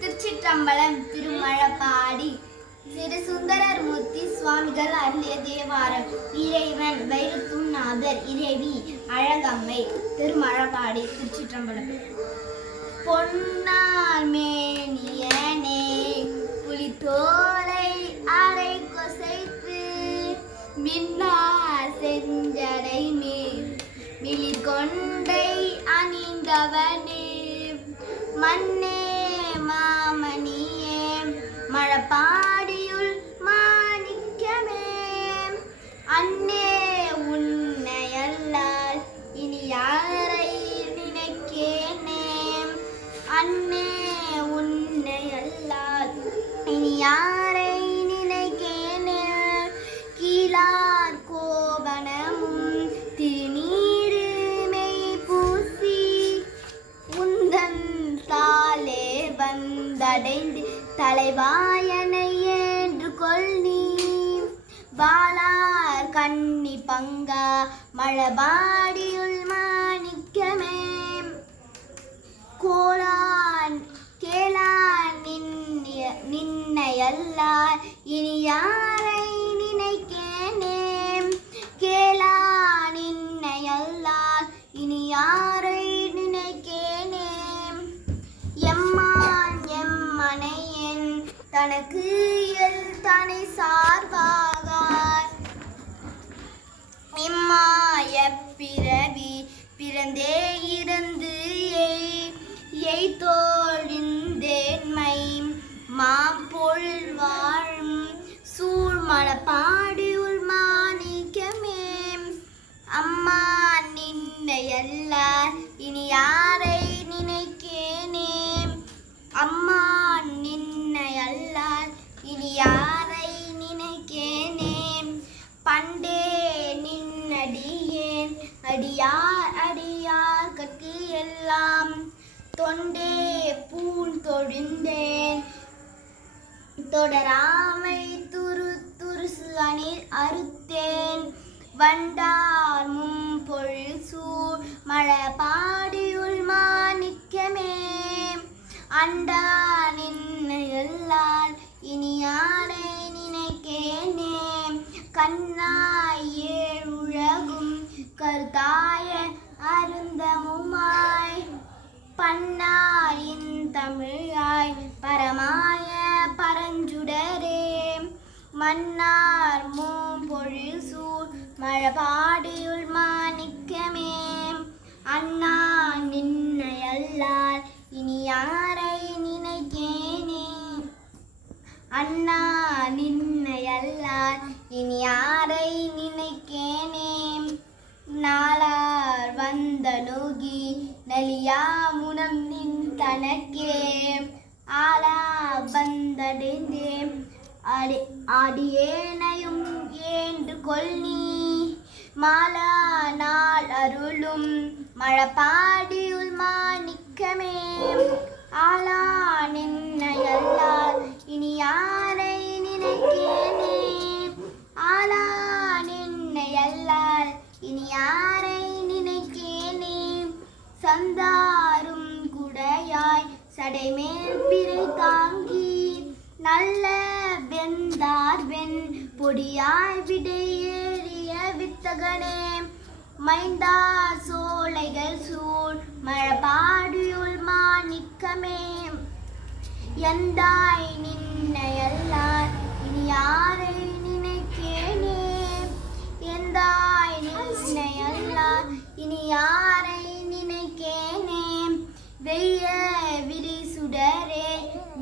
திருச்சிற்றம்பலம். திருமழபாடி திரு சுந்தரமூர்த்தி சுவாமிகள் அருளிய தேவாரம். இறைவன் வைரத்தும் நாதர், இறைவி அழகம்மை. திருமழபாடி. திருச்சிற்றம்பலம். பொன்னார் மேனியனே புலித்தோலை அரை கொசைத்து மின்னார் செஞ்சடை மேல் விழிகொண்டை அணிந்தவனே மன்னே மாமணியே மழபாடியுள் மாணிக்கமே அன்னே உன்னையல்லால் இனி யாரை நினைக்கேனே அன்னே உன்னையல்லால் இனி யாரை நினைக்கேனே கீழார் கோபனமும் திருநீருமை பூசி உந்தன் தாலே வந்தடைந்து தலைவாயனை ஏன்று கொள் நீ பாலார் கண்ணி பங்கா மழபாடியுள் மாணிக்கமே கோலான் கேளான் நின்னையல்லார் இனி யாரை நினைக்கேனே கேளான் நின்னையல்லார் இனி யாரை நினைக்கேனே எம்மான் எம்மனையன் தனக்கு எல் தனை சார்பாகார் இம்மாய பிறவி பிறந்தே இறந்து எய்தோழிந்தேன்மை மாப்பொருள் வாழும் சூழ்மழபாடியுள் மாணிக்கமே அம்மா நின்னையல்லார் இனி யாரை நினைக்கேனே அம்மா நின்னையல்லார் இனி யாரை நினைக்கேனே பண்டே நின்னடியேன் அடியார் அடியார் கற்கு எல்லாம் தொண்டே பூன் தொழுந்தேன் தொடராமை துருசு அணில் அறுத்தேன் வண்டார் மும்பொழில் சூழ் மழபாடியுள் மாணிக்கமே அண்டா நின்னையல்லால் இனி யாரை நினைக்கேனே கண்ணாய் ஏழுலகும் கருத்தாய அருந்தமுமாய் பன்னாயின் தமிழாய் பரமாய பரஞ்சுடரே மன்னார் மூம்பொழில் சூழ் மழபாடியுள் மாணிக்கமே அண்ணா நின்னையல்லால் இனி யாரை நினைக்கேனே அண்ணா நின்னையல்லால் இனி யாரை நினைக்கேனே நாளார் வந்த நோகி நலியா முனம் நின் தனக்கே ஆலா வந்தடைந்தே ஆடியேனையும் ஏன்று கொள் நீ மாலா நாள் அருளும் மழபாடியுள் மாணிக்கமே ஆலா நின்னையல்லால் இனி யாரை நினைக்கேனே ஆலா நின்னையல்லால் இனி யாரை நினைக்கேனே சந்தாரும் குடையாய் சடைமேல் பிறை தாங்கி நல்ல வெந்தார் வெண் பொடியாய் விடையேறிய வித்தகனே மைந்தா சோலைகள் சூழ் மழபாடியுள் மாணிக்கமே எந்தாய் நின்னையல்லார் இனி யாரை நினைக்கேனே எந்தாய் நின்னையல்லார் இனி யாரை நினைக்கேனே வெய்ய விரி சுடரே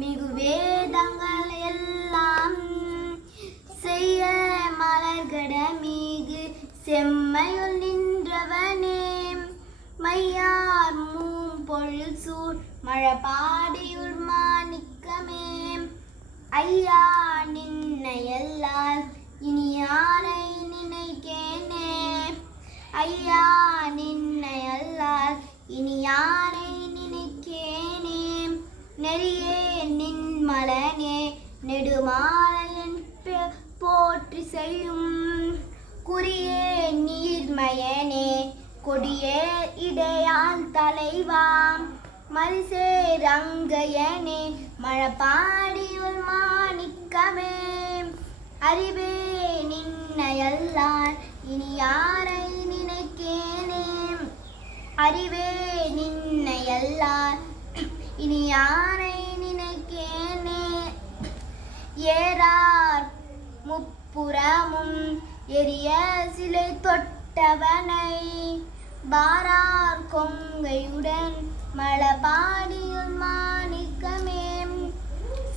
மிகு வேதங்கள் எல்லாம் செய்ய மலர்கட மீது செம்மையுள் நின்றவனே மையார் மூம்பொழில் சூழ் மழபாடியுள் மாணிக்கமே ஐயா நின்னையல்லால் இனி யாரை நினைக்கேனே ஐயா நின்னையல்லால் இனி யாரை நினைக்கேனே நெறியே நின்மலனே நெடுமாலையன் போற்றி செய்யும் குறியே நீர்மயனே கொடியே இடையால் தலைவாம் மரிசேரங்கையனே மழபாடியுள் மாணிக்கமே அறிவே நின்னையல்லால் இனி யாரை நினைக்கேனே அறிவே நின்னையல்லால் இனி யாரை நினைக்கேனே ஏறார் முப்புறமும் எரிய சிலை தொட்டவனை பாரார் கொங்கையுடன் மழபாடியுள் மாணிக்கமே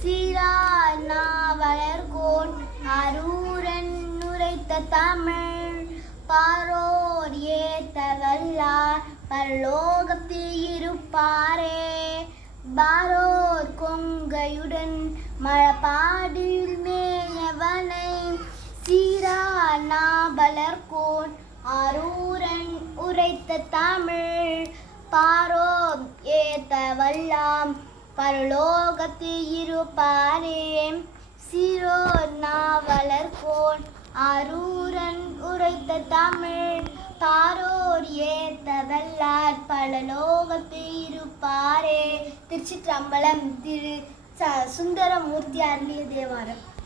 சீரார் நாவலர்கோன் அரூரன் உரைத்த தமிழ் பாரோர் ஏத்த வல்லார் பரலோகத்தில் இருப்பாரே பாரோர் கொங்கையுடன் மழபாடியுள் மேயவனை சீரார் நாவலர்கோன் அரூரன் உரைத்த தமிழ் பாரோர் ஏத்த வல்லாம் பரலோகத்தில் இருப்பாரே சீரோர் நாவலர்கோன் அரூரன் உரைத்த தமிழ் பாரோர் ஏத்த வல்லார் பரலோகத்தில் இருப்பாரே. திருச்சிற்றம்பலம். திரு சுந்தரமூர்த்தி அருளிய தேவாரம்.